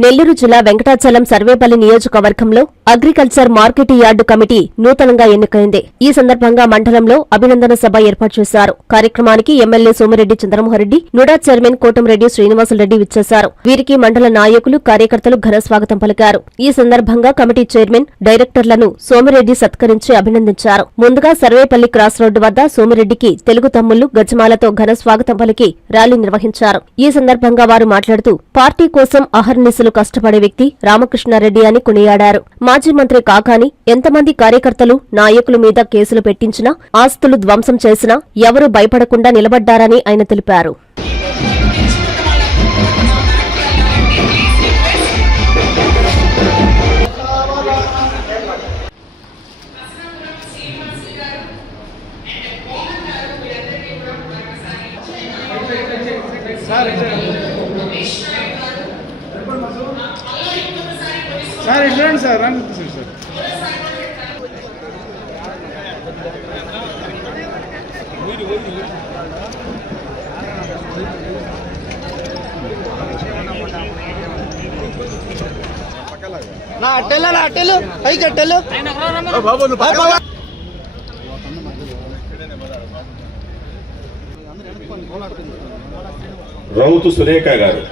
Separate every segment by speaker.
Speaker 1: నెల్లూరు జిల్లా వెంకటాచలం సర్వేపల్లి నియోజకవర్గంలో agriculture market yard committee నూతనంగా ఎన్నికైంది. ఈ సందర్భంగా మండలంలో అభినందన సభ ఏర్పాటు చేశారు. కార్యక్రమానికి MLA Somireddy Chandramohan Reddy NUDA chairman Kotamreddy Srinivasulu Reddy విచ్చేశారు. వీరికి మండల నాయకులు కార్యకర్తలు ఘన స్వాగతం పలికారు. ఈ సందర్భంగా కమిటీ చైర్మన్ డైరెక్టర్లను సోమిరెడ్డి సత్కరించి అభినందించారు. ముందుగా సర్వేపల్లి క్రాస్ రోడ్డు వద్ద సోమిరెడ్డికి తెలుగు తమ్ముళ్ళు గజమాలతో ఘన స్వాగతం పలికి ర్యాలీ నిర్వహించారు. ఈ సందర్భంగా వారు మాట్లాడుతూ పార్టీ కోసం అహర్నిశలు కష్టపడే వ్యక్తి రామకృష్ణారెడ్డి అని కొనియాడారు. మాజీ మంత్రి కాకాని ఎంతమంది కార్యకర్తలు నాయకుల మీద కేసులు పెట్టించినా ఆస్తులు ధ్వంసం చేసినా ఎవరూ భయపడకుండా నిలబడ్డారని ఆయన తెలిపారు.
Speaker 2: సార్ ఇటు సార్ రండి సార్ సార్.
Speaker 3: నా అట్టెలు నా అట్టెలు పైకి అట్టెలు
Speaker 4: రౌతు సురేఖ గారు.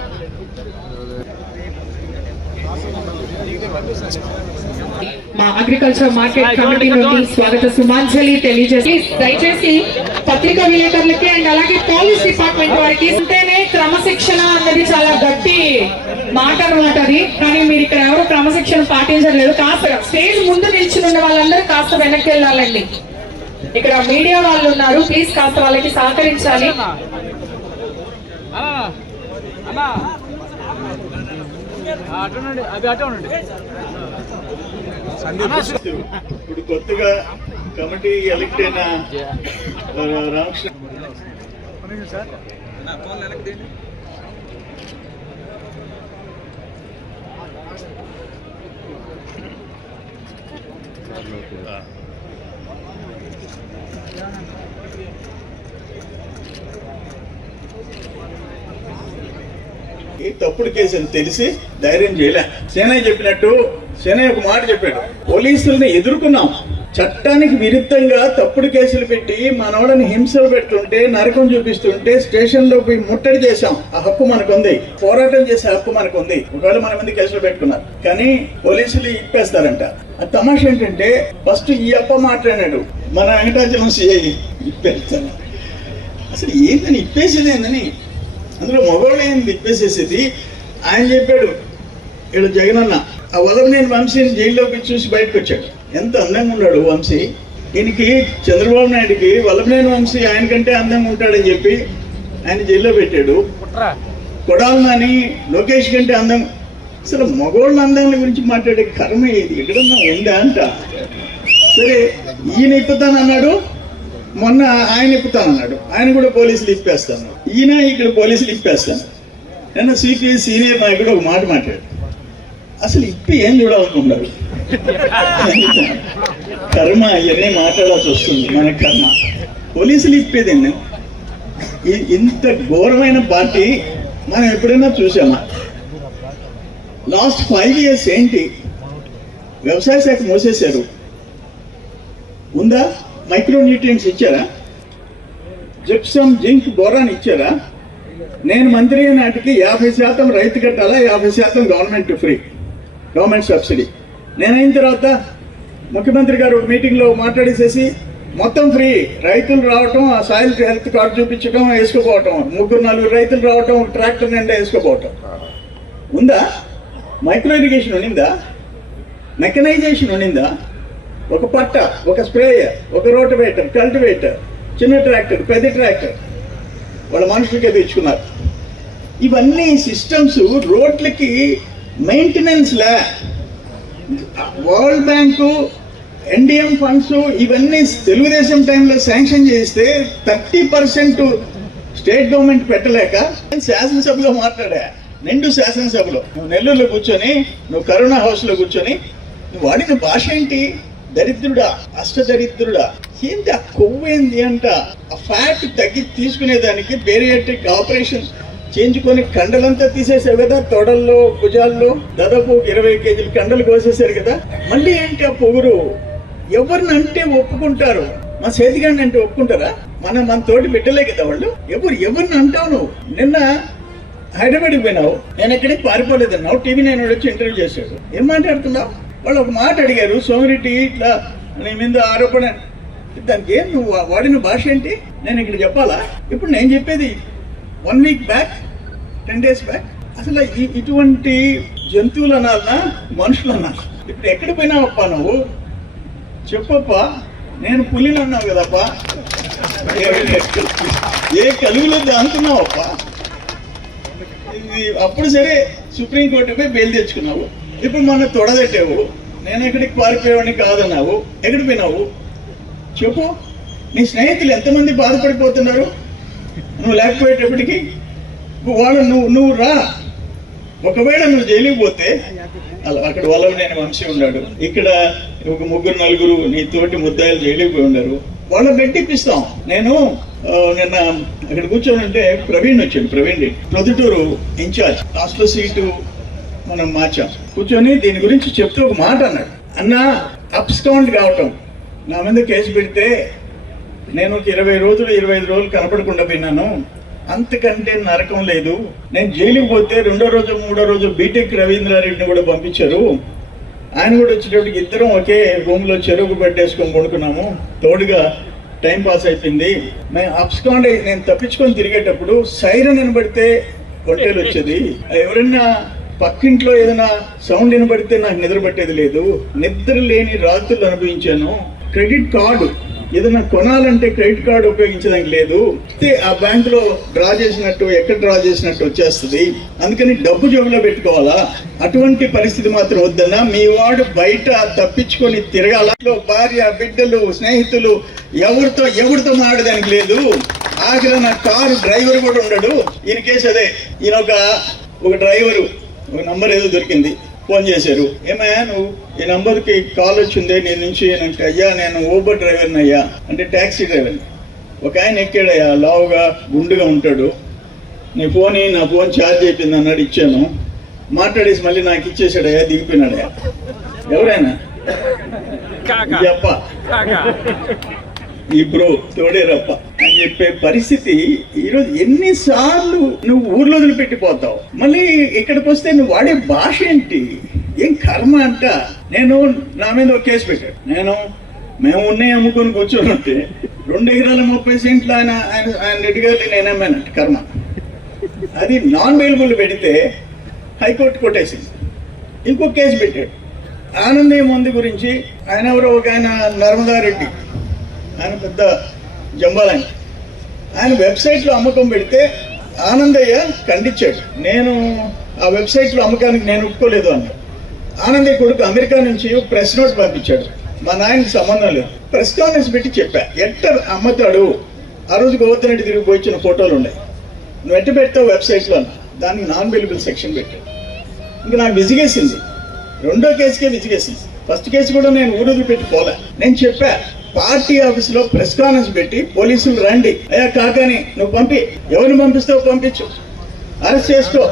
Speaker 5: మా అగ్రికల్చర్ మార్కెట్ కమిటీ నుండి స్వాగత సుమాంజలి తెలియజేసి దయచేసి పత్రికా విలేకరులకి అండ్ అలాగే పోలీస్ డిపార్ట్మెంట్ వారికి ఉంటేనే క్రమశిక్షణ అన్నది చాలా గట్టి మాట అది కానీ మీరు ఇక్కడ ఎవరు క్రమశిక్షణ పాటించలేదు కాస్త స్టేజ్ ముందు నిల్చుని ఉన్న వాళ్ళందరూ కాస్త వెనక్కి వెళ్ళాలండి ఇక్కడ మీడియా వాళ్ళు ఉన్నారు ప్లీజ్ కాస్త వాళ్ళకి సహకరించాలి
Speaker 2: అటు అటు ఉండండి
Speaker 6: ఇప్పుడు కొత్తగా కమిటీ ఎలక్ట్ అయిన ఆ, రామకృష్ణ ఈ తప్పుడు కేసు అని తెలిసి ధైర్యం చేయలే. సేనయ్య చెప్పినట్టు సేనయ్య ఒక మాట చెప్పాడు. పోలీసుల్ని ఎదుర్కొన్నాం. చట్టానికి విరుద్ధంగా తప్పుడు కేసులు పెట్టి మనవాళ్ళని హింసలు పెడుతుంటే నరకం చూపిస్తుంటే స్టేషన్లో పోయి ముట్టడి చేశాం. ఆ హక్కు మనకుంది. పోరాటం చేసే హక్కు మనకుంది. ఒకవేళ మన మంది కేసులు పెట్టుకున్నారు. కానీ పోలీసులు ఇప్పేస్తారంట. ఆ తమాష ఏంటంటే ఫస్ట్ ఈ అప్ప మాట్లాడాడు మన వెంకటాచలం సిఐ ఇప్పేస్తాను. అసలు ఏందని? ఇప్పేసేది ఏందని? అందులో మగవాళ్ళు ఏంది ఇప్పేసేసేది? ఆయన చెప్పాడు ఇక్కడ జగనన్న ఆ వల్లభనేని వంశీని జైల్లోకి చూసి బయటకు వచ్చాడు. ఎంత అందంగా ఉన్నాడు వంశీ. దీనికి చంద్రబాబు నాయుడుకి వల్లభనేని వంశీ ఆయన కంటే అందంగా ఉంటాడని చెప్పి ఆయన జైల్లో పెట్టాడు. కొడాలని లోకేష్ కంటే అందం అసలు మగవాళ్ళ అందాల గురించి మాట్లాడే కర్మ ఇది ఎక్కడన్నా ఉందా అంట. సరే ఈయన ఇప్పుతానన్నాడు మొన్న ఆయన ఇప్పుతానన్నాడు ఆయన కూడా పోలీసులు ఇప్పేస్తాను. ఈయన ఇక్కడ పోలీసులు ఇప్పేస్తాను. నిన్న సిపిఐ సీనియర్ నాయకుడు ఒక మాట మాట్లాడు అసలు ఇప్పి ఏం చూడాలనుకున్నారు కర్మ ఇవన్నీ మాట్లాడాల్సి వస్తుంది మన కర్మ. పోలీసులు ఇప్పేదండి ఇంత ఘోరమైన పార్టీ మనం ఎప్పుడైనా చూసామా? లాస్ట్ ఫైవ్ ఇయర్స్ ఏంటి? వ్యవసాయ శాఖ మోసేశారు. ఉందా? మైక్రో న్యూట్రియంట్స్ ఇచ్చారా? జిప్సమ్ జింక్ బోరాన్ ఇచ్చారా? నేను మంత్రి నాటికి యాభై శాతం రైతు కట్టాలా? యాభై శాతం గవర్నమెంట్ ఫ్రీ గవర్నమెంట్ సబ్సిడీ. నేనైన తర్వాత ముఖ్యమంత్రి గారు ఒక మీటింగ్లో మాట్లాడేసేసి మొత్తం ఫ్రీ. రైతులు రావటం ఆ సాయిల్ హెల్త్ కార్డు చూపించడం వేసుకోపోవటం. ముగ్గురు నలుగురు రైతులు రావటం ట్రాక్టర్ నిండా వేసుకోపోవటం. ఉందా? మైక్రో ఇరిగేషన్ ఉన్నిందా మెకనైజేషన్ ఉన్నిందా ఒక పట్ట ఒక స్ప్రేయర్ ఒక రోటివేటర్ కల్టివేటర్ చిన్న ట్రాక్టర్ పెద్ద ట్రాక్టర్. వాళ్ళ మనుషులకే తెచ్చుకున్నారు. ఇవన్నీ సిస్టమ్స్ రోడ్లకి మెయింటెనెన్స్ల వరల్డ్ బ్యాంకు ఎన్డిఎం ఫండ్స్ ఇవన్నీ తెలుగుదేశం టైంలో శాంక్షన్ చేస్తే థర్టీ పర్సెంట్ స్టేట్ గవర్నమెంట్ పెట్టలేక నేను శాసనసభలో మాట్లాడా. నిండు శాసనసభలో. నువ్వు నెల్లూరులో కూర్చొని నువ్వు కరోనా హౌస్లో కూర్చొని నువ్వు వాడిన భాష ఏంటి? దరిద్రుడా? అష్టదరిద్రుడా ఏంటి ఆ కొవ్వు ఏంది అంట? ఆ ఫ్యాట్ తగ్గి తీసుకునేదానికి బేరియాట్రిక్ ఆపరేషన్ చేయించుకొని కండలంతా తీసేసావు కదా తొడల్లో భుజాల్లో దాదాపు ఇరవై కేజీలు కండలు కోసేసారు కదా. మళ్ళీ ఏంటి ఆ పొగురు? ఎవరిని అంటే ఒప్పుకుంటారు? మా సేతిగాడిని అంటే ఒప్పుకుంటారా? మన మన తోటి పెట్టలే కదా వాళ్ళు. ఎవరు ఎవరిని అంటావు నువ్వు? నిన్న హైదరాబాద్కి పోయినావు. నేను ఎక్కడికి పారిపోలేదు. అన్నావు టీవీ నేను వచ్చి ఇంటర్వ్యూ చేశాడు. ఏం మాట్లాడుతున్నావు? వాళ్ళు ఒక మాట అడిగారు సోమిరెడ్డి ఇట్లా నీ మీద ఆరోపణ. దానికి ఏం నువ్వు? వాడిన భాష ఏంటి? నేను ఇక్కడ చెప్పాలా? ఇప్పుడు నేను చెప్పేది one week back ten days back అసలు ఈ- ఇటువంటి జంతువులు అనాలనా మనుషులు అనాలి ఇప్పుడు ఎక్కడ పోయినావప్పా నువ్వు? చెప్పప్పా నేను పులిని అన్నావు కదప్పా? ఏ- ఏ కలుగులో దానుకున్నావప్పా ఇది అప్పుడు సరే సుప్రీంకోర్టు పోయి బెయిల్ తెచ్చుకున్నావు. ఇప్పుడు మొన్న తొడదెట్టావు నేను ఎక్కడికి పారిపోయేవాడిని కాదన్నావు. ఎక్కడికి పోయినావు? చెప్పు. నీ స్నేహితులు ఎంతమంది బాధపడిపోతున్నారు? నువ్వు లేకపోయేటప్పటికి వాళ్ళ నువ్వు నువ్వు రా. ఒకవేళ నువ్వు జైలుకి పోతే అలా అక్కడ వల్లభనేని వంశీ ఉన్నాడు. ఇక్కడ ఒక ముగ్గురు నలుగురు నీ తోటి ముద్దాయిలు జైలుకి పోయి ఉన్నారు. వాళ్ళని పెట్టిప్పిస్తాం నేను నిన్న అక్కడ కూర్చొని ఉంటే ప్రవీణ్ వచ్చాడు ప్రవీణ్ రెడ్డి. ప్రొద్దుటూరు ఇన్ఛార్జ్ లాస్ట్లో సీటు మనం మార్చాం. కూర్చొని దీని గురించి చెప్తూ ఒక మాట అన్నాడు. అన్న అప్స్కౌంట్ కావటం. నా మీద కేసు పెడితే నేను ఒక ఇరవై రోజులు ఇరవై ఐదు రోజులు కనపడకుండా పోయినాను. అంతకంటే నరకం లేదు. నేను జైలుకి పోతే రెండో రోజు మూడో రోజు బీటెక్ రవీంద్రారెడ్డిని కూడా పంపించారు. ఆయన కూడా వచ్చేటప్పటికి ఇద్దరం ఒకే రూమ్లో చెరుకు పెట్టేసుకొని పడుకున్నాము. తోడుగా టైం పాస్ అయిపోయింది. మేము అప్స్కాండ్ నేను తప్పించుకొని తిరిగేటప్పుడు సైరన్ వినబడితే హోటల్ వచ్చేది. ఎవరైనా పక్కింట్లో ఏదైనా సౌండ్ వినబడితే నాకు నిద్ర పట్టేది లేదు. నిద్ర లేని రాత్రులు అనుభవించాను. క్రెడిట్ కార్డు ఏదైనా కొనాలంటే క్రెడిట్ కార్డు ఉపయోగించడానికి లేదు. అయితే ఆ బ్యాంక్లో డ్రా చేసినట్టు ఎక్కడ డ్రా చేసినట్టు వచ్చేస్తుంది. అందుకని డబ్బు జోబులో పెట్టుకోవాలా? అటువంటి పరిస్థితి మాత్రం వద్దన్నా మీ వాడు బయట తప్పించుకొని తిరగాల? భార్య బిడ్డలు స్నేహితులు ఎవరితో ఎవరితో మాడడానికి లేదు. ఆఖరి నా కారు డ్రైవర్ కూడా ఉండడు. ఈయన కేసు అదే ఈయన ఒక ఒక డ్రైవరు ఒక నంబర్ ఏదో దొరికింది. ఫోన్ చేశారు. ఏమయ్యా నువ్వు ఈ నంబర్కి కాల్ వచ్చింది నీ నుంచి అంటే అయ్యా నేను ఊబర్ డ్రైవర్ని అయ్యా అంటే ట్యాక్సీ డ్రైవర్. ఒక ఆయన ఎక్కాడయ్యా లావుగా గుండుగా ఉంటాడు. నీ ఫోన్ నా ఫోన్ ఛార్జ్ అయిపోయింది అన్నాడు ఇచ్చాను. మాట్లాడేసి మళ్ళీ నాకు ఇచ్చేసాడయ్యా దిగిపోయినాడయ్యా. ఎవరైనా? చెప్ప ఈ బ్రో తోడేరప్ప అని చెప్పే పరిస్థితి ఈరోజు ఎన్నిసార్లు నువ్వు ఊర్లో వదిలిపెట్టిపోతావు? మళ్ళీ ఇక్కడికి వస్తే నువ్వు వాడే భాష ఏంటి? ఏం కర్మ అంట? నేను నా మీద ఒక కేసు పెట్టాడు నేను మేము ఉన్నాయి అమ్ముకొని కూర్చొని ఉంటే రెండు ఎకరాల ముప్పై సెంట్లు ఆయన ఆయన ఆయన రెడ్డి గారు నేను అమ్మానంట కర్మ. అది నాన్ అవైలబుల్ పెడితే హైకోర్టు కొట్టేసింది. ఇంకో కేసు పెట్టాడు. ఆనందం మంది గురించి? ఆయన ఎవరో ఒక ఆయన నర్మదారెడ్డి ఆయన పెద్ద జంబాలని ఆయన. వెబ్సైట్లో అమ్మకం పెడితే ఆనందయ్య ఖండించాడు నేను ఆ వెబ్సైట్లో అమ్మకానికి నేను ఒప్పుకోలేదు అన్నాడు. ఆనందయ్య కొడుకు అమెరికా నుంచి ప్రెస్ నోట్ పంపించాడు. మా నాయనకి సంబంధం లేదు. ప్రెస్ కాన్ఫరెన్స్ పెట్టి చెప్పా. ఎట్ట అమ్మతాడు? ఆ రోజు గోవర్ధన్ రెడ్డి తిరిగి పోయించిన ఫోటోలు ఉన్నాయి. నువ్వు ఎట్ట పెడతావు వెబ్సైట్లో అన్న. దానికి నాన్ అవైలబుల్ సెక్షన్ పెట్టాడు ఇంకా నాకు విసిగేసింది. రెండో కేసుకే విసిగేసింది. ఫస్ట్ కేసు కూడా నేను ఊరు పెట్టి పోలే. నేను చెప్పా పార్టీ ఆఫీసులో ప్రెస్ కాన్ఫరెన్స్ పెట్టి పోలీసులు రండి. అయ్యా కాకని నువ్వు పంపి. ఎవరిని పంపిస్తావు పంపించు. అరెస్ట్ చేసుకో.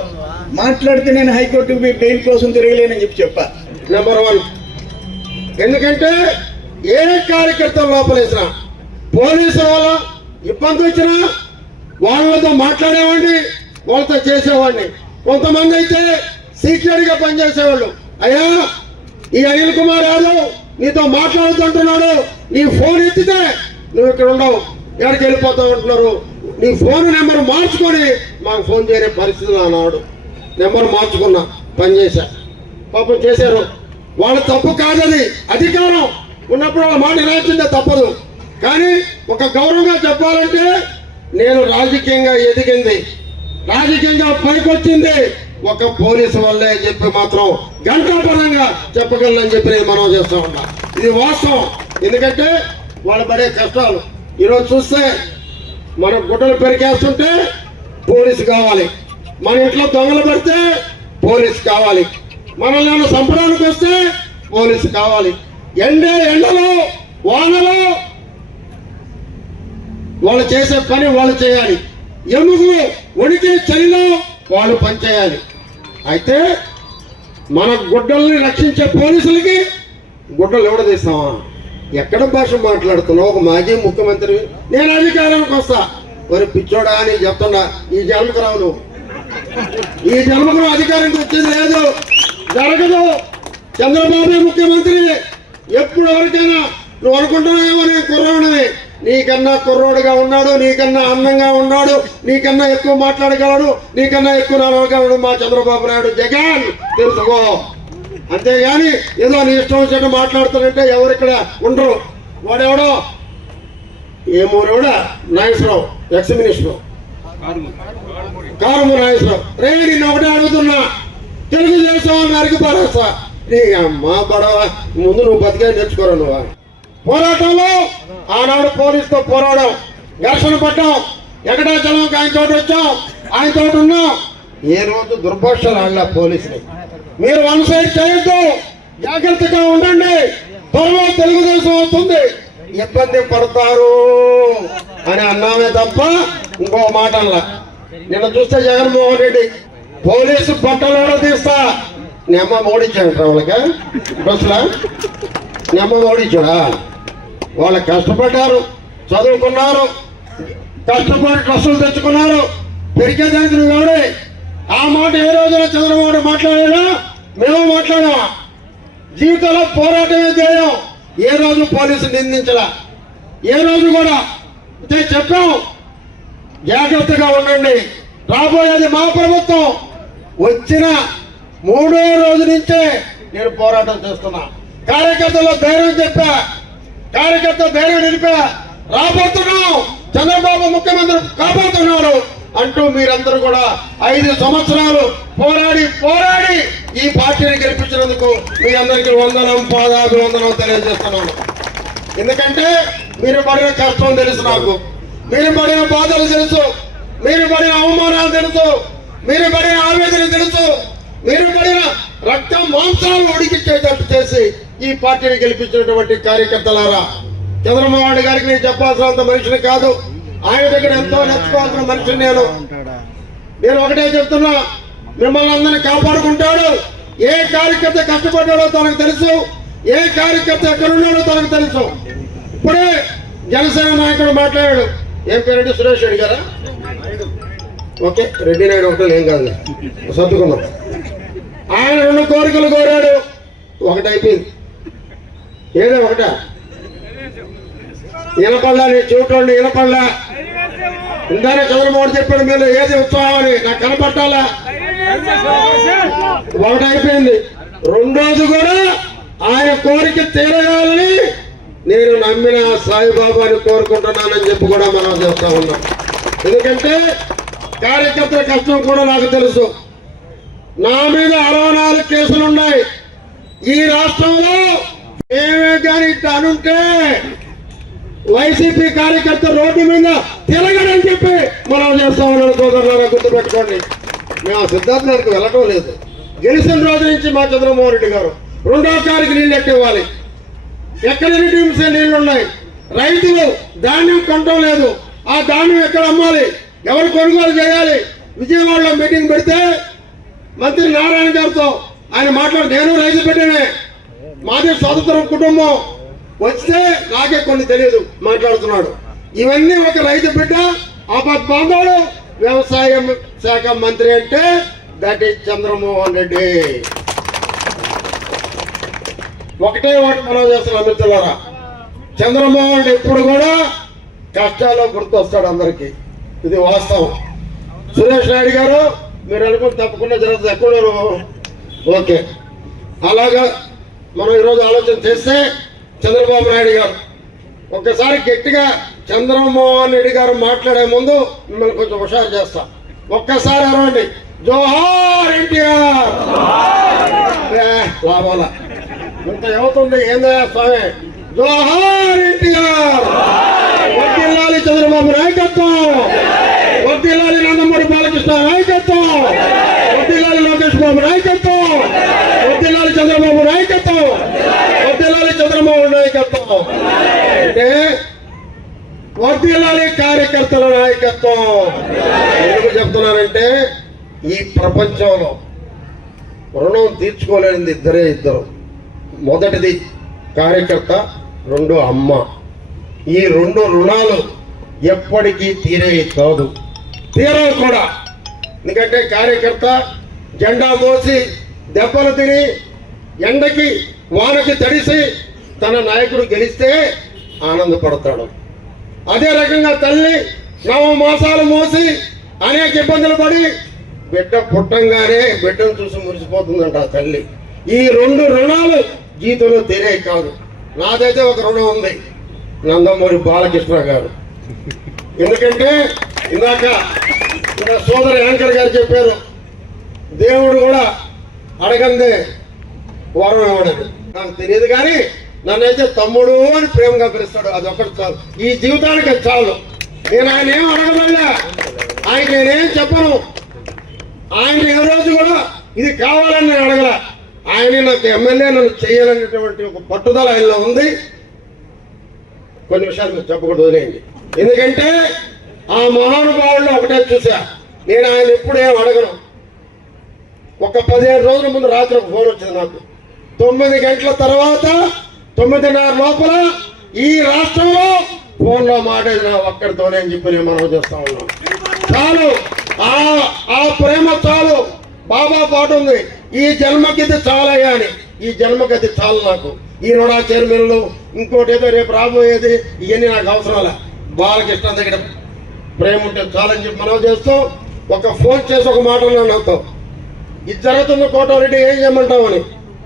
Speaker 6: మాట్లాడితే నేను హైకోర్టుకు పోయి బెయిల్ కోసం తిరగలేనని చెప్పి చెప్పా.
Speaker 3: నెంబర్ వన్ ఎందుకంటే ఏ కార్యకర్తలు లోపలేసిన పోలీసుల వల్ల ఇబ్బంది వచ్చినా వాళ్ళతో మాట్లాడేవాడిని వాళ్ళతో చేసేవాడిని. కొంతమంది అయితే సీక్రెట్గా పనిచేసేవాళ్ళు. అయ్యా ఈ అనిల్ కుమార్ యాదవ్ నీతో మాట్లాడుతుంటున్నాడు. నీ ఫోన్ ఎత్తితే నువ్వు ఇక్కడ ఉండవు. ఎక్కడికి వెళ్ళిపోతావు అంటున్నారు. నీ ఫోన్ నెంబర్ మార్చుకొని మాకు ఫోన్ చేయని పరిస్థితులు అన్నాడు నెంబర్ మార్చుకున్నా పనిచేశా పాపం చేశారు. వాళ్ళ తప్పు కాదది అధికారం. ఉన్నప్పుడు వాళ్ళ మాట వినాల్సిందే తప్పదు. కానీ ఒక గౌరవంగా చెప్పాలంటే నేను రాజకీయంగా ఎదిగింది. రాజకీయంగా పైకొచ్చింది ఒక పోలీసు వల్లే చెప్పి మాత్రం గంటాపరంగా చెప్పగలనని చెప్పి నేను మనం చేస్తా ఉన్నా. ఇది వాస్తవం. ఎందుకంటే వాళ్ళు పడే కష్టాలు. ఈరోజు చూస్తే మన గుడ్డలు పెరిగేస్తుంటే పోలీసు కావాలి. మన ఇంట్లో దొంగలు పడితే పోలీసు కావాలి. మనల్ని ఏమైనా సంపడానికి వస్తే పోలీసు కావాలి. ఎండే ఎండలో వానలో వాళ్ళు చేసే పని వాళ్ళు చేయాలి. ఎముగు ఉనికి చలిలో వాళ్ళు పనిచేయాలి అయితే మన గుడ్డల్ని రక్షించే పోలీసులకి గుడ్డలు ఎవడదీస్తామా ఎక్కడ భాష మాట్లాడుతున్నావు? ఒక మాజీ ముఖ్యమంత్రి. నేను అధికారానికి వస్తా. మరి పిచ్చోడా అని చెప్తున్నా. ఈ జన్మకు రావు ఈ జన్మకు అధికారానికి వచ్చేది లేదు. జరగదు. చంద్రబాబు ముఖ్యమంత్రి. ఎప్పుడు ఎవరికైనా నువ్వు అనుకుంటున్నావేమో నేను కుర్రోడని. నీకన్నా కుర్రోడుగా ఉన్నాడు నీకన్నా అందంగా ఉన్నాడు నీకన్నా ఎక్కువ మాట్లాడగలడు నీకన్నా ఎక్కువ నడవగలడు మా చంద్రబాబు నాయుడు. జగన్ తెలుసుకో. అంతేగాని ఏదో నీ ఇష్టం వచ్చినట్టు మాట్లాడుతానంటే ఎవరు ఇక్కడ ఉండరు. వాడెవడో? ఏ మూరెవడా నాగేశ్వరరావు ఎక్స్ మినిస్టర్. కారము నాగేశ్వరరావు. రే నిన్ను ఒకటే అడుగుతున్నా. తెలుగుదేశం నరికి పారేస్తా నీ అమ్మ గొడవ ముందు నువ్వు బతికే నేర్చుకోరా నువ్వు? పోరాటంలో ఆనాడు పోలీసుతో పోరాడం. ఘర్షణ పడ్డాం. ఎక్కడాచలం ఆయన తోటి వచ్చాం. ఆయన తోటి ఉన్నాం. ఏ రోజు దుర్భాషలు ఆడలే పోలీసుని మీరు వన్ సైడ్ చేయొద్దు జాగ్రత్తగా ఉండండి. త్వరలో తెలుగుదేశం వస్తుంది. ఇబ్బంది పడతారు అని అన్నామే తప్ప ఇంకో మాట నిన్న చూస్తే జగన్మోహన్ రెడ్డి పోలీసు బట్టలు తీస్తా. నీ అమ్మ మోడించాడు వాళ్ళకి. బస్సులా? నీ అమ్మ మోడించాడా వాళ్ళు కష్టపడ్డారు చదువుకున్నారు కష్టపడి డ్రస్సులు తెచ్చుకున్నారు. పెరిగేదానికి నువ్వెవడే ఆ మాట ఏ రోజున చంద్రబాబు మాట్లాడాడా మేము మాట్లాడామా జీవితంలో పోరాటమే చేయడం ఏ రోజు పోలీసులు నిందించలా? ఏ రోజు కూడా అంటే చెప్పాం. జాగ్రత్తగా ఉండండి. రాబోయేది మా ప్రభుత్వం. వచ్చిన మూడో రోజు నుంచే నేను పోరాటం చేస్తున్నా. కార్యకర్తలు ధైర్యం చెప్పా. కార్యకర్త ధైర్యం నిలిపా. రాబోతున్నాం. చంద్రబాబు ముఖ్యమంత్రి కాబోతున్నాడు. అంటూ మీరందరూ కూడా ఐదు సంవత్సరాలు పోరాడి పోరాడి ఈ పార్టీని గెలిపించినందుకు మీ అందరికీ వందనం పాదాభివందనం తెలియజేస్తున్నాను. ఎందుకంటే మీరు పడిన కష్టం తెలుసు నాకు. మీరు పడిన బాధలు తెలుసు. మీరు పడిన అవమానాలు తెలుసు. మీరు పడిన ఆవేదన తెలుసు. మీరు పడిన రక్త మాంసాలు ఉడికిచ్చేటట్టు చేసి ఈ పార్టీని గెలిపించినటువంటి కార్యకర్తలారా చంద్రబాబు గారికి నేను చెప్పాల్సినంత మనిషిని కాదు. ఆయన దగ్గర ఎంతో నేర్చుకోవాల్సిన మనిషిని నేను. నేను ఒకటే చెప్తున్నా మిమ్మల్ని అందరినీ కాపాడుకుంటాడు. ఏ కార్యకర్త కష్టపడ్డాడో తనకు తెలుసు. ఏ కార్యకర్త ఎక్కడున్నాడో తనకు తెలుసు. ఇప్పుడే జనసేన నాయకుడు మాట్లాడాడు. ఏం పేరండి? సురేష్ రెడ్డి గారా? ఓకే రెడ్డి నాయుడు ఒకటే ఏం కాదు సర్దుకున్నాం. ఆయన రెండు కోరికలు కోరాడు. ఒకటైపోయింది ఏదో ఒకటా. ఇనపల్లా నీ చూడండి ఇనపల్లా ఇందాక చంద్రమోహన్ చెప్పాడు మీరు ఏది ఉత్సాహం అని నాకు కనపట్టాలా? ఒకటి అయిపోయింది. రెండోది కూడా ఆయన కోరిక తీరగాలని నేను నమ్మిన సాయిబాబాని కోరుకుంటున్నానని చెప్పి కూడా మనం చెప్తా ఉన్నాం. ఎందుకంటే కార్యకర్తల కష్టం కూడా నాకు తెలుసు. నా మీద అరవై నాలుగు కేసులు ఉన్నాయి ఈ రాష్ట్రంలో ఏమే కానీ ఇట్లా అనుంటే వైసీపీ కార్యకర్త రోడ్డు మీద తిరగడని చెప్పి మనం చేస్తామని ఉన్నాం గుర్తుపెట్టుకోండి. మేము ఆ సిద్ధార్థానికి వెళ్ళటం లేదు. గెలిచిన రోజు నుంచి మా చంద్రమోహన్ రెడ్డి గారు రెండో కారికి నీళ్ళు ఎట్టివ్వాలి ఎక్కడ ఎన్ని టీమ్స్ ఉన్నాయి? రైతులు ధాన్యం కొనటం లేదు. ఆ ధాన్యం ఎక్కడ అమ్మాలి? ఎవరు కొనుగోలు చేయాలి? విజయవాడలో మీటింగ్ పెడితే మంత్రి నారాయణ గారితో ఆయన మాట్లాడు నేను రైతు పెట్టినే మాది స్వాతంత్రం కుటుంబం. వస్తే నాకే కొన్ని తెలియదు మాట్లాడుతున్నాడు. ఇవన్నీ ఒక రైతు బిడ్డ ఆపత్ బాంధవుడు వ్యవసాయ శాఖ మంత్రి అంటే దట్ ఈస్ చంద్రమోహన్ రెడ్డి. ఒకటే ఒకటి మనం చేస్తున్నాం మిత్రులారా. చంద్రమోహన్ రెడ్డి ఎప్పుడు కూడా కష్టాల్లో గుర్తొస్తాడు అందరికీ. ఇది వాస్తవం. సురేష్ నాయుడు గారు మీరు అనుకుని తప్పకుండా జరుగుతుంది ఎక్కడ ఓకే. అలాగా మనం ఈరోజు ఆలోచన చేస్తే చంద్రబాబు నాయుడు గారు. ఒక్కసారి గట్టిగా చంద్రమోహన్ రెడ్డి గారు మాట్లాడే ముందు మిమ్మల్ని కొంచెం హుషారు చేస్తా. ఒక్కసారి అరవండి. జోహార్ ఎన్టీఆర్! లాభాల ఇంత అవుతుంది ఏందా స్వామి? జోహార్ ఎన్టీఆర్! వడ్డిల్లాలి చంద్రబాబు నాయకత్వం! వడ్డిల్లాలి నందమూరి బాలకృష్ణ నాయకత్వం! వడ్డిల్లాలి లోకేష్ బాబు నాయకత్వం! వడ్డిల్లాలి చంద్రబాబు నాయకత్వం! నాయకత్వం. అంటే వర్దిల్లాలి కార్యకర్తల నాయకత్వం. ఎందుకు చెప్తున్నానంటే ఈ ప్రపంచంలో రుణం తీర్చుకోలేనిది ఇద్దరే ఇద్దరు. మొదటిది కార్యకర్త రెండు అమ్మ. ఈ రెండు రుణాలు ఎప్పటికీ తీరే కాదు. తీరవు కూడా. ఎందుకంటే కార్యకర్త జెండా మోసి దెబ్బలు తిని ఎండకి వానకి తడిసి తన నాయకుడు గెలిస్తే ఆనందపడతాడు. అదే రకంగా తల్లి నవ మాసాలు మోసి అనేక ఇబ్బందులు పడి బిడ్డ పుట్టంగానే బిడ్డను చూసి మురిసిపోతుందంట ఆ తల్లి. ఈ రెండు రుణాలు జీతంలో తీరే కాదు. నాదైతే ఒక రుణం ఉంది. నందమూరి బాలకృష్ణ గారు. ఎందుకంటే ఇందాక ఇంకా సోదర యాంకర్ గారు చెప్పారు దేవుడు కూడా అడగందే వరం ఇవ్వడని నాకు తెలియదు కానీ నన్నైతే తమ్ముడు అని ప్రేమగా పిలుస్తాడు. అది ఒకటి చాలు. ఈ జీవితానికి చాలు. నేను ఆయన ఏం అడగమల్లా ఆయన నేనేం చెప్పను. ఆయన ఏ రోజు కూడా ఇది కావాలని నేను అడగల. ఆయన నాకు ఎమ్మెల్యే నన్ను చేయాలనేటువంటి ఒక పట్టుదల ఆయనలో ఉంది. కొన్ని విషయాలు మీరు చెప్పకూడదు వదిలేయండి. ఎందుకంటే ఆ మహానుభావుల్లో ఒకటే చూసా నేను ఆయన ఎప్పుడేం అడగను. ఒక పదిహేను రోజుల ముందు రాత్రి ఒక ఫోన్ వచ్చింది నాకు. తొమ్మిది గంటల తర్వాత తొమ్మిదిన్నర లోపల ఈ రాష్ట్రంలో ఫోన్లో మాట్లాడిన నా ఒక్కడితోనే అని చెప్పి నేను మనం చేస్తా ఉన్నాం. చాలు. ఆ ఆ ప్రేమ చాలు. బాబా పాట ఉంది. ఈ జన్మకిది చాలయ్యా అని. ఈ జన్మగతి చాలు నాకు. ఈ నోడా చైర్మన్లు ఇంకోటి ఏదో రేపు రాబోయేది ఇవన్నీ నాకు అవసరాలే. బాలకృష్ణ దగ్గర ప్రేమ ఉంటే చాలని చెప్పి మనం చేస్తూ ఒక ఫోన్ చేసి ఒక మాట అన్నాను నాతో ఇది జరుగుతున్న కోటారెడ్డి ఏం చేయమంటామని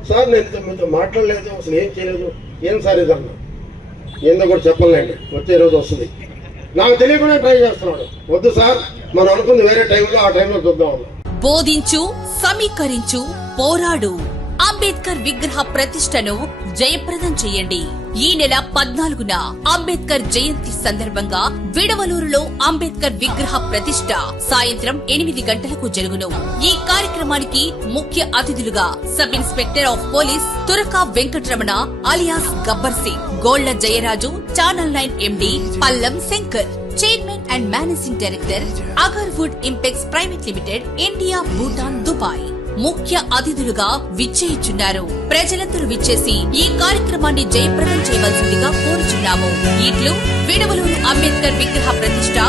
Speaker 3: సార్ నేను ఇంత మీతో మాట్లాడలేదు అసలు ఏం చేయలేదు. ఏం సార్ ఇదన్నా ఏందో కూడా చెప్పలేండి. వచ్చే రోజు వస్తుంది. నాకు తెలియకుండా ట్రై చేస్తున్నాడు. వద్దు సార్ మనం అనుకుంది వేరే టైంలో ఆ టైంలో చూద్దాం
Speaker 4: బోధించు సమీకరించు పోరాడు. అంబేద్కర్ విగ్రహ ప్రతిష్టను జయప్రదం చేయండి. ఈ నెల పద్నాలుగున అంబేద్కర్ జయంతి సందర్భంగా విడవలూరులో అంబేద్కర్ విగ్రహ ప్రతిష్ట సాయంత్రం ఎనిమిది గంటలకు జరుగును. ఈ కార్యక్రమానికి ముఖ్య అతిథులుగా sub inspector of police Turaka Venkataramana alias Gabbar Singh Golla Jayaraju channel nine MD Pallam Shankar chairman and managing director agarwood impex private limited India Bhutan Dubai. ముఖ్య అతిథులుగా విచ్చేయిచున్నారు. ప్రజలందరూ విచ్చేసి ఈ కార్యక్రమాన్ని జయప్రదం చేయవలసిందిగా కోరుచున్నాము. ఇట్లు విడవలూరు అంబేద్కర్ విగ్రహ ప్రతిష్ట